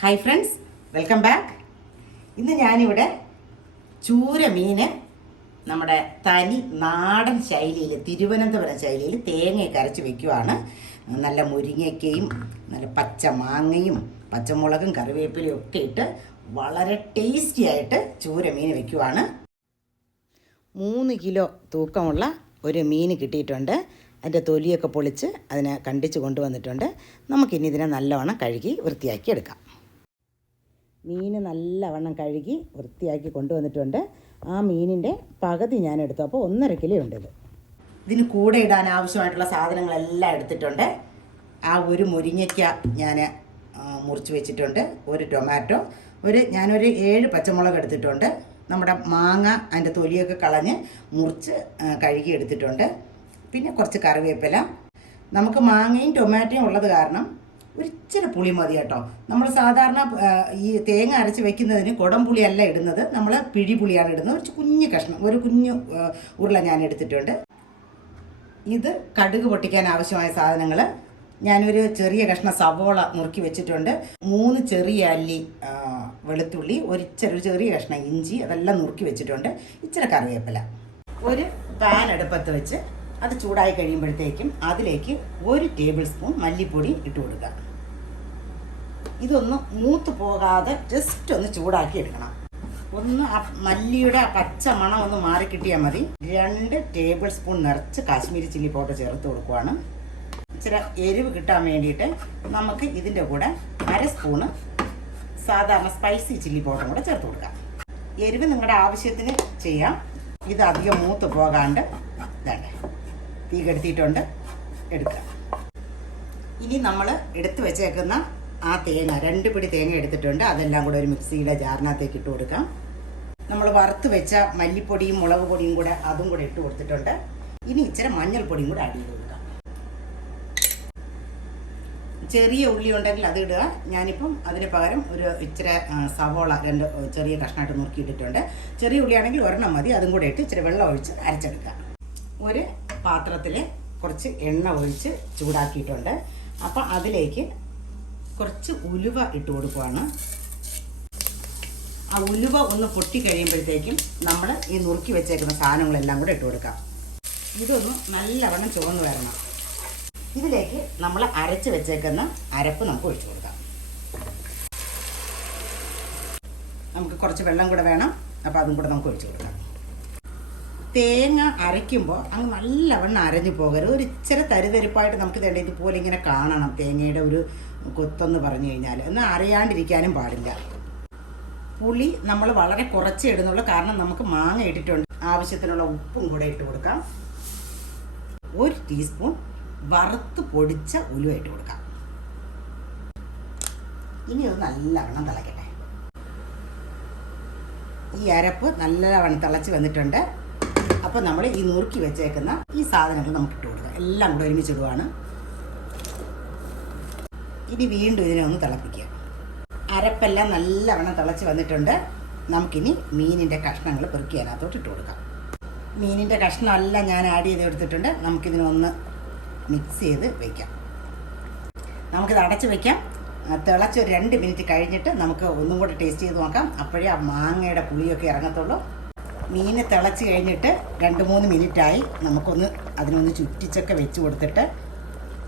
Hi friends welcome back ഇന്ന് ഞാനിവിടെ ചൂര മീന് നമ്മുടെ തനി നാടൻ ശൈലിയിൽ തിരുവനന്തപുരം ശൈലിയിൽ തേങ്ങയൊക്കെ അരച്ച് വെക്കുവാണ്. നല്ല മുരിങ്ങയ്ക്കയും നല്ല പച്ച മാങ്ങയും പച്ചമുളകും കറിവേപ്പിലയും ഒക്കെ ഇട്ട് വളരെ ടേസ്റ്റി ആയിട്ട് ചൂര മീൻ വെക്കുവാണ്. മൂന്ന് കിലോ തൂക്കമുള്ള ഒരു മീൻ കിട്ടിയിട്ടുണ്ട്. അതിന്റെ തൊലിയൊക്കെ പൊളിച്ച് അതിനെ കണ്ടിച്ച് കൊണ്ടുവന്നിട്ടുണ്ട്. നമുക്കിനി ഇതിനെ നല്ലവണ്ണം കഴുകി വൃത്തിയാക്കി എടുക്കാം. മീൻ നല്ലവണ്ണം കഴുകി വൃത്തിയാക്കി കൊണ്ടുവന്നിട്ടുണ്ട്. ആ മീനിന്റെ പകുതി ഞാൻ എടുത്തു അപ്പോൾ ഒന്നര കിലോ ഉണ്ട് ഇത്. ഇതിന് കൂടെ ഇടാൻ ആവശ്യമായിട്ടുള്ള സാധനങ്ങളെല്ലാം എടുത്തിട്ടുണ്ട്. ആ ഒരു മുരിങ്ങയ്ക്ക ഞാൻ മുറിച്ച് വെച്ചിട്ടുണ്ട്. ഒരു ടൊമാറ്റോ ഒരു ഞാനൊരു ഏഴ് പച്ചമുളക് എടുത്തിട്ടുണ്ട്. നമ്മുടെ മാങ്ങ അതിന്റെ തൊലിയൊക്കെ കളഞ്ഞ് മുറിച്ച് കഴുകി എടുത്തിട്ടുണ്ട്. പിന്നെ കുറച്ച് കറിവേപ്പില. നമുക്ക് മാങ്ങയും ടൊമാറ്റോയും ഉള്ളത് കാരണം ഒരു ഇച്ചിരി പുളി മതി കേട്ടോ. നമ്മൾ സാധാരണ ഈ തേങ്ങ അരച്ച് വെക്കുന്നതിന് കുടം പുളിയല്ല ഇടുന്നത്. നമ്മൾ പിഴി പുളിയാണ് ഇടുന്നത്. ഒരു കുഞ്ഞു കഷ്ണം ഒരു കുഞ്ഞു ഉരുള ഞാൻ എടുത്തിട്ടുണ്ട്. ഇത് കടുക് പൊട്ടിക്കാൻ ആവശ്യമായ സാധനങ്ങൾ ഞാനൊരു ചെറിയ കഷ്ണം സവോള മുറുക്കി വെച്ചിട്ടുണ്ട്. മൂന്ന് ചെറിയ അല്ലി വെളുത്തുള്ളി ഒരു ഒരു ചെറിയ കഷ്ണം ഇഞ്ചി അതെല്ലാം നുറുക്കി വെച്ചിട്ടുണ്ട്. ഇച്ചിരി കറിവേപ്പില. ഒരു പാൻ അടുപ്പത്ത് വെച്ച് അത് ചൂടായി കഴിയുമ്പോഴത്തേക്കും അതിലേക്ക് ഒരു ടേബിൾ സ്പൂൺ മല്ലിപ്പൊടി ഇട്ട് കൊടുക്കുക. ഇതൊന്ന് മൂത്ത് പോകാതെ ജസ്റ്റ് ഒന്ന് ചൂടാക്കി എടുക്കണം. ഒന്ന് ആ മല്ലിയുടെ പച്ച മണം ഒന്ന് മാറി കിട്ടിയാൽ മതി. രണ്ട് ടേബിൾ സ്പൂൺ നിറച്ച് കാശ്മീരി ചില്ലി പൗഡർ ചേർത്ത് കൊടുക്കുവാണ്. ഇച്ചിരി എരിവ് കിട്ടാൻ വേണ്ടിയിട്ട് നമുക്ക് ഇതിന്റെ കൂടെ അര സ്പൂണ് സാധാരണ സ്പൈസി ചില്ലി പൗഡറും കൂടെ ചേർത്ത് കൊടുക്കാം. എരിവ് നിങ്ങളുടെ ആവശ്യത്തിന് ചെയ്യാം. ഇത് അധികം മൂത്ത് പോകാണ്ട് ഇതാണ്ട് തീ കെടുത്തിയിട്ടുണ്ട്. എടുക്കുക ഇനി നമ്മൾ എടുത്തു വെച്ചേക്കുന്ന ആ തേങ്ങ രണ്ട് പിടി തേങ്ങ എടുത്തിട്ടുണ്ട്. അതെല്ലാം കൂടെ ഒരു മിക്സിയുടെ ജാറിനകത്തേക്ക് ഇട്ട് കൊടുക്കാം. നമ്മൾ വറുത്ത് വെച്ച മല്ലിപ്പൊടിയും മുളക് പൊടിയും കൂടെ അതും കൂടെ ഇട്ട് കൊടുത്തിട്ടുണ്ട്. ഇനി ഇച്ചിരി മഞ്ഞൾപ്പൊടിയും കൂടെ ആഡ് ചെയ്ത് കൊടുക്കാം. ചെറിയ ഉള്ളി ഉണ്ടെങ്കിൽ അത് ഇടുക. ഞാനിപ്പം അതിന് പകരം ഒരു ഇച്ചിരി സവോള രണ്ട് ചെറിയ കഷ്ണമായിട്ട് നുറുക്കിയിട്ടിട്ടുണ്ട്. ചെറിയ ഉള്ളിയാണെങ്കിൽ ഒരെണ്ണം മതി. അതും കൂടെ ഇട്ട് ഇച്ചിരി വെള്ളം ഒഴിച്ച് അരച്ചെടുക്കുക. ഒരു പാത്രത്തിൽ കുറച്ച് എണ്ണ ഒഴിച്ച് ചൂടാക്കിയിട്ടുണ്ട്. അപ്പം അതിലേക്ക് കുറച്ച് ഉലുവ ഇട്ട് കൊടുക്കുവാണ്. ആ ഉലുവ ഒന്ന് പൊട്ടി കഴിയുമ്പോഴത്തേക്കും നമ്മൾ ഈ നുറുക്കി വെച്ചേക്കുന്ന സാധനങ്ങളെല്ലാം കൂടെ ഇട്ട് കൊടുക്കാം. ഇതൊന്ന് നല്ലവണ്ണം ചുവന്ന് വരണം. ഇതിലേക്ക് നമ്മൾ അരച്ച് വെച്ചേക്കുന്ന അരപ്പ് നമുക്ക് ഒഴിച്ചു കൊടുക്കാം. നമുക്ക് കുറച്ച് വെള്ളം കൂടെ വേണം. അപ്പോൾ അതും കൂടെ നമുക്ക് ഒഴിച്ചു കൊടുക്കാം. തേങ്ങ അരയ്ക്കുമ്പോൾ അങ്ങ് നല്ലവണ്ണം അരഞ്ഞു പോകരുത്. ഒരു ഇച്ചിരി തരിതരിപ്പായിട്ട് നമുക്ക് തേണ്ട ഇതുപോലെ ഇങ്ങനെ കാണണം തേങ്ങയുടെ ഒരു കൊത്തെന്ന് പറഞ്ഞു കഴിഞ്ഞാൽ എന്നാൽ അറിയാണ്ടിരിക്കാനും പാടില്ല. പുളി നമ്മൾ വളരെ കുറച്ച് ഇടുന്നുള്ളൂ. കാരണം നമുക്ക് മാങ്ങ ഇട്ടിട്ടുണ്ട്. ആവശ്യത്തിനുള്ള ഉപ്പും കൂടെ ഇട്ട് കൊടുക്കാം. ഒരു ടീസ്പൂൺ വറുത്ത് പൊടിച്ച ഉലുവ ഇട്ട് കൊടുക്കാം. ഇനി അത് നല്ലവണ്ണം തിളക്കട്ടെ. ഈ അരപ്പ് നല്ലവണ്ണം തിളച്ച് വന്നിട്ടുണ്ട്. അപ്പോൾ നമ്മൾ ഈ നുറുക്കി വെച്ചേക്കുന്ന ഈ സാധനങ്ങൾ നമുക്ക് ഇട്ട് കൊടുക്കാം. എല്ലാം കൂടെ ഒരുമിച്ചിടുവാണ് ഇനി വീണ്ടും ഇതിനെ ഒന്ന് തിളപ്പിക്കുക. അരപ്പെല്ലാം നല്ലവണ്ണം തിളച്ച് വന്നിട്ടുണ്ട്. നമുക്കിനി മീനിന്റെ കഷ്ണങ്ങൾ പെറുക്കി അതിനകത്തോട്ട് ഇട്ട് കൊടുക്കാം. മീനിന്റെ കഷ്ണമെല്ലാം ഞാൻ ആഡ് ചെയ്ത് എടുത്തിട്ടുണ്ട് നമുക്കിതിനൊന്ന് മിക്സ് ചെയ്ത് വയ്ക്കാം നമുക്കിത് അടച്ച് വയ്ക്കാം തിളച്ച് ഒരു രണ്ട് മിനിറ്റ് കഴിഞ്ഞിട്ട് നമുക്ക് ഒന്നും കൂടെ ടേസ്റ്റ് ചെയ്ത് നോക്കാം. അപ്പോഴേ ആ മാങ്ങയുടെ പുളിയൊക്കെ ഇറങ്ങത്തുള്ളൂ. മീന് തിളച്ച് കഴിഞ്ഞിട്ട് രണ്ട് മൂന്ന് മിനിറ്റായി നമുക്കൊന്ന് അതിനൊന്ന് ചുറ്റിച്ചൊക്കെ വെച്ച് കൊടുത്തിട്ട്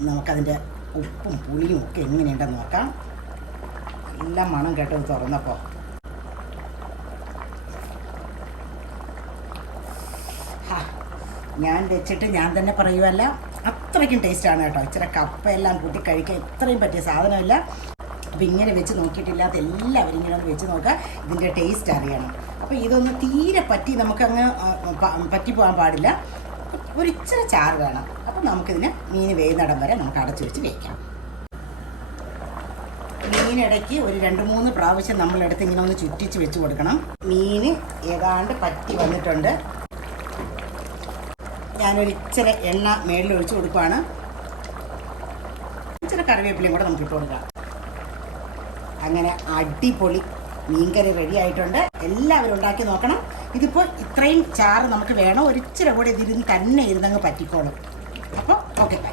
നമുക്കതിന്റെ ഉപ്പും പുളിയും ഒക്കെ എങ്ങനെയുണ്ടെന്ന് നോക്കാം. എല്ലാം മണം കേട്ടത് തുറന്നപ്പോൾ. ഞാൻ വെച്ചിട്ട് ഞാൻ തന്നെ പറയുമല്ല അത്രയ്ക്കും ടേസ്റ്റാണ് കേട്ടോ. ഇച്ചിരി കപ്പയെല്ലാം കൂട്ടി കഴിക്കാൻ ഇത്രയും പറ്റിയ സാധനമില്ല. അപ്പം ഇങ്ങനെ വെച്ച് നോക്കിയിട്ടില്ലാത്ത എല്ലാവരും ഇങ്ങനെ ഒന്ന് വെച്ച് നോക്കുക ഇതിന്റെ ടേസ്റ്റ് അറിയണം. അപ്പോൾ ഇതൊന്ന് തീരെ പറ്റി നമുക്കങ്ങ് പറ്റി പോകാൻ പാടില്ല. ഒരു ഇച്ചിരി ചാറ് വേണം. അപ്പം നമുക്കിതിന് മീൻ വേകുന്നിടം വരെ നമുക്ക് അടച്ചു വെച്ച് വേക്കാം. മീനിടയ്ക്ക് ഒരു രണ്ട് മൂന്ന് പ്രാവശ്യം നമ്മളെടുത്ത് ഇങ്ങനെ ഒന്ന് ചുറ്റിച്ച് വെച്ച് കൊടുക്കണം. മീൻ ഏതാണ്ട് പറ്റി വന്നിട്ടുണ്ട്. ഞാനൊരു ഇച്ചിരി എണ്ണ മേളിൽ ഒഴിച്ച് കൊടുക്കുവാണ്. ഇച്ചിരി കറിവേപ്പിലയും കൂടെ നമുക്ക് ഇട്ട് കൊടുക്കാം. അങ്ങനെ അടിപൊളി മീൻകറി റെഡി ആയിട്ടുണ്ട്. എല്ലാവരും ഉണ്ടാക്കി നോക്കണം. ഇതിപ്പോൾ ഇത്രയും ചാറ് നമുക്ക് വേണം. ഒരിച്ചിരി കൂടെ ഇതിരുന്ന് തന്നെ ഇരുന്നങ്ങ് പറ്റിക്കോളും. അപ്പോൾ ഓക്കെ ബൈ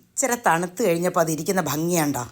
ഇച്ചിരി തണുത്ത് കഴിഞ്ഞപ്പോൾ അതിരിക്കുന്ന ഭംഗിയാണ്ടോ?